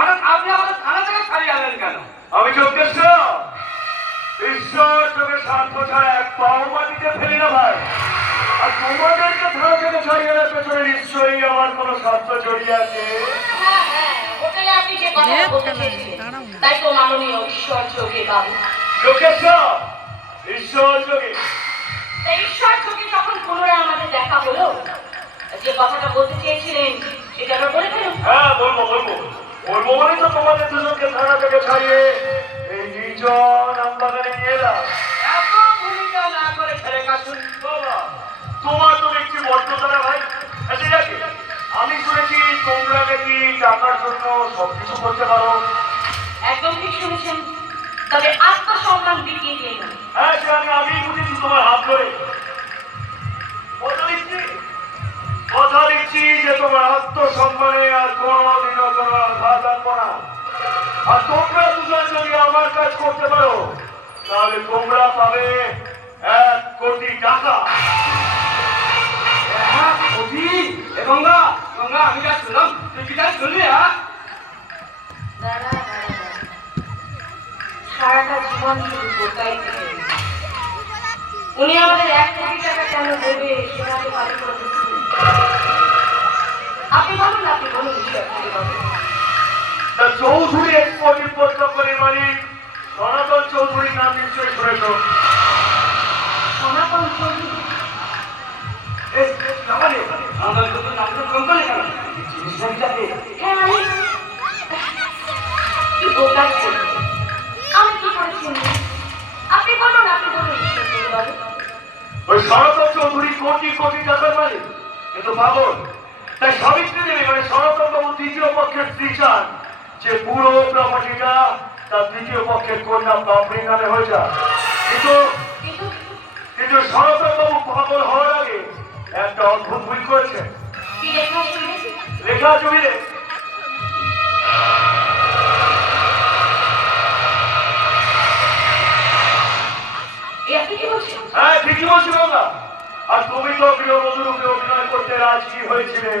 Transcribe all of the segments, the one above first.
হঠাৎ আপনি আমাদের থানা থেকে ছাড়িয়ে আনলেন কেন? আমি যোগ্যেশ ঈশ্বর তোকে স্বার্থ ছাড়া এক পাও মাটিতে ফেলি না ভাই। আর তোমাদেরকে থানা থেকে ছাড়িয়ে আনার পেছনে নিশ্চয়ই আমার কোনো স্বার্থ জড়িয়ে আছে। হ্যাঁ হ্যাঁ, হোটেলে আপনি যে কথা বলতে চেয়েছিলেন তাই তো মাননীয় ঈশ্বর যোগী বাবু। যোগ্যেশ ঈশ্বর যোগী, তাই ঈশ্বর যোগী যখন পুনরায় আমাদের দেখা হলো, যে কথাটা বলতে চেয়েছিলেন সেটা আবার বলে ফেলুন। হ্যাঁ বলবো বলবো বলবো বলেই তো তোমাদের দুজনকে থানা থেকে ছাড়িয়ে এই নির্জন আমবাগানে নিয়ে এলাম। এত ভূমিকা না করে ফেলে কাশুন। বাবা, তোমার তো দেখছি বর্তমানে ভাই। আচ্ছা যাকে আমি শুনেছি তোমরা নাকি টাকার জন্য সবকিছু করতে পারো। একদম ঠিক শুনেছেন, তবে আত্মসম্মান বিকিয়ে দিয়ে না। হ্যাঁ সে আমি বুঝেছি তোমার হাত ধরে। কথা দিচ্ছি যে তোমার আত্মসম্মানে আর কোনোদিনও কোনো আঘাত আনবো না। আর তোমরা দুজন যদি আমার কাজ করতে পারো তাহলে তোমরা পাবে 1 কোটি টাকা। 1 কোটি? এ গঙ্গা গঙ্গা, আমি যা শুনলাম তুই কি তাই শুনলি? দাঁড়া, সারাটা জীবন শুধু বোকাই থেকে উনি আমাদের 1 কোটি টাকা কেন দেবে সেটা তো ভালো করে বুঝছেন। আপনি বলুন ঈশ্বর যোগী বাবু। তা চৌধুরী এক্সপোর্ট ইম্পোর্ট কোম্পানির মালিক সনাতন চৌধুরীর নাম নিশ্চয়ই শুনেছ। সনাতন চৌধুরী? আমাদের তো নামটা কোম্পানি কেন? হ্যাঁ, কি বোকাচ্ছে, আমি কি করেছি? আপনি বলুন ঈশ্বর যোগী বাবু। ওই সনাতন চৌধুরী কোটি কোটি টাকার মালিক, কিন্তু পাগল। তাই সাবিত্রী দেবী মানে সনাতন বাবু তৃতীয় পক্ষের স্ত্রী চান যে পুরো প্রপার্টিটা তার দ্বিতীয় পক্ষের কন্যা বাবরির নামে হয়ে যায়। কিন্তু সনাতন বাবু পাগল হওয়ার আগে একটা অদ্ভুত ভুল করেছে। কি লেখা শুনেছি? লেখা জমিলে আপনি কি বলছেন? হ্যাঁ ঠিকই বলছি বাবা। আর তুমি তো গৃহবধূ রূপে অভিনয় করতে রাজি হয়েছিলে।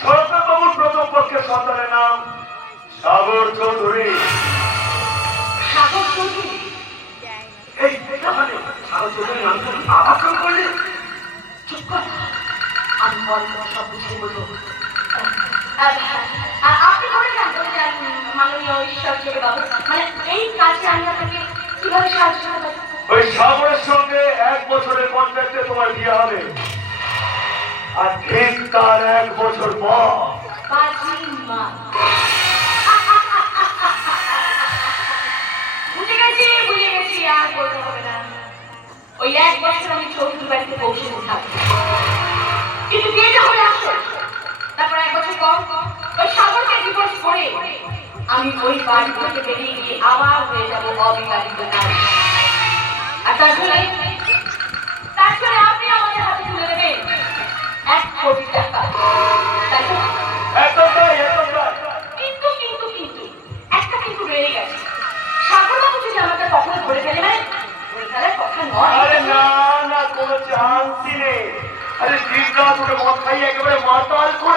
সনাতন বাবুর প্রথম পক্ষের সন্তানের নাম সাগর চৌধুরী। সাগর চৌধুরী? এই সাগর চৌধুরী নামটা আবাক্ষণ করলে? চুপ কর, আমি বড় সব বুঝে বলবো। আপনি বলে যান মাননীয় ঈশ্বর যোগী বাবু, মানে এই কাজে আমি আপনাকে কিভাবে সাহায্য করতে পারি? ওই সাগরের সঙ্গে 1 বছরের কন্ট্রাক্টে তোমার বিয়ে হবে। আর ঠিক তার 1 বছর পর বুঝে গেছি, আর বলতে হবে না। ওই 1 বছর আমি চৌধুরী বাড়িতে পৌঁছে থাকবো, কিন্তু বিয়েটা হলে আসো। তারপর 1 বছর পর ওই সাগরকে ডিভোর্স করে আমি ওই বাড়ি থেকে বেরিয়ে গিয়ে আবার হয়ে যাবো অবিবাহিত নারী। আর তারপরে আপনি আমাদের হাতে তুলে দেবেন 1 কোটি টাকা। কিন্তু একটা কিন্তু বেড়ে গেছে। সাগর বাবু যদি আমাকে কখনো ধরে ফেলে, মানে ধরে ফেলার কথা নয়। আরে না না, কোনো চান্সই নেই। আরে দিন রাত ওকে মদ খাইয়ে একেবারে মাতাল করে